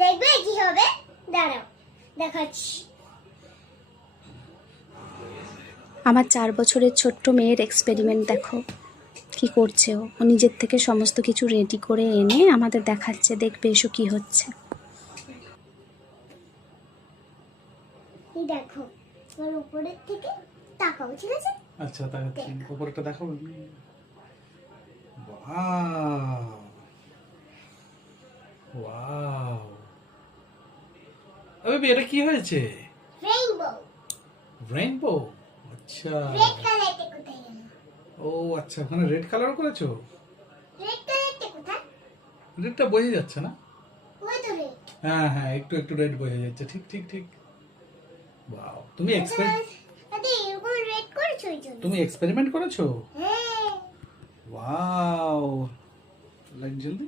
দেখবে কি হবে, দাঁড়াও দেখাচ্ছি। আমার 4 বছরের ছোট্ট মেয়ের এক্সপেরিমেন্ট দেখো কি করছে। ও নিজের থেকে সমস্ত কিছু রেডি করে এনে আমাদের দেখাচ্ছে, দেখবে এসো কি হচ্ছে। এই দেখো, ওর উপরের থেকে তাকাও, ঠিক আছে? আচ্ছা তাকাচ্ছি, উপরেরটা দেখাবো। ওয়াও ওয়াও, বেবি এটা কি হয়েছে? রেইনবো। রেইনবো। আচ্ছা রেড কালারটা কোথায় গেল? ও আচ্ছা, ওখানে রেড কালার করেছো। রেড কালারটা কোথায়? রেডটা বোঝা যাচ্ছে না। ওই তো রেড। হ্যাঁ হ্যাঁ, একটু একটু রেড বোঝা যাচ্ছে, ঠিক ঠিক ঠিক। ওয়াও, তুমি এরকম রেড করেছো ওই জন্য। তুমি এক্সপেরিমেন্ট করেছো। হ্যাঁ। ওয়াও, লাইট জ্বলবে।